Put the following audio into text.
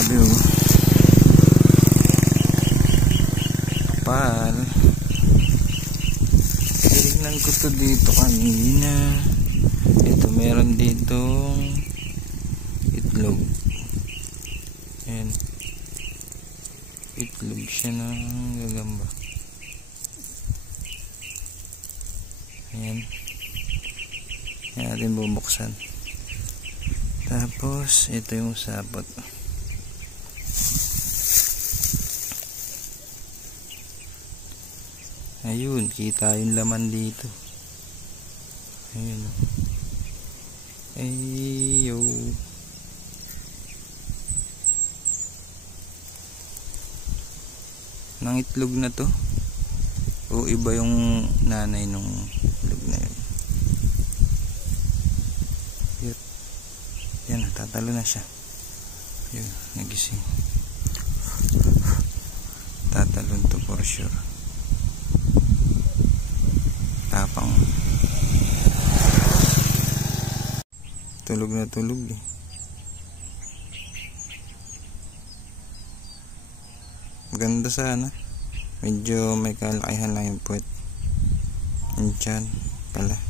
katabi oh. Kapal. Tinignan ko to dito kanina. Ito meron ditong itlog. Ayan. Itlog siya ng gagamba. Ayan. Ayan natin bubuksan. Tapos ito yung sapot. Ayun, kita yung laman dito. Ayun. Ayo. Nang itlog na to. O iba yung nanay nung itlog na yun. Yan, tatalo na siya. Yun, nagising. Tatalon to for sure. Tapang. Tulog na tulog eh. Maganda sana. Medyo may kalakihan lang yung puwet. Yung tiyan pala.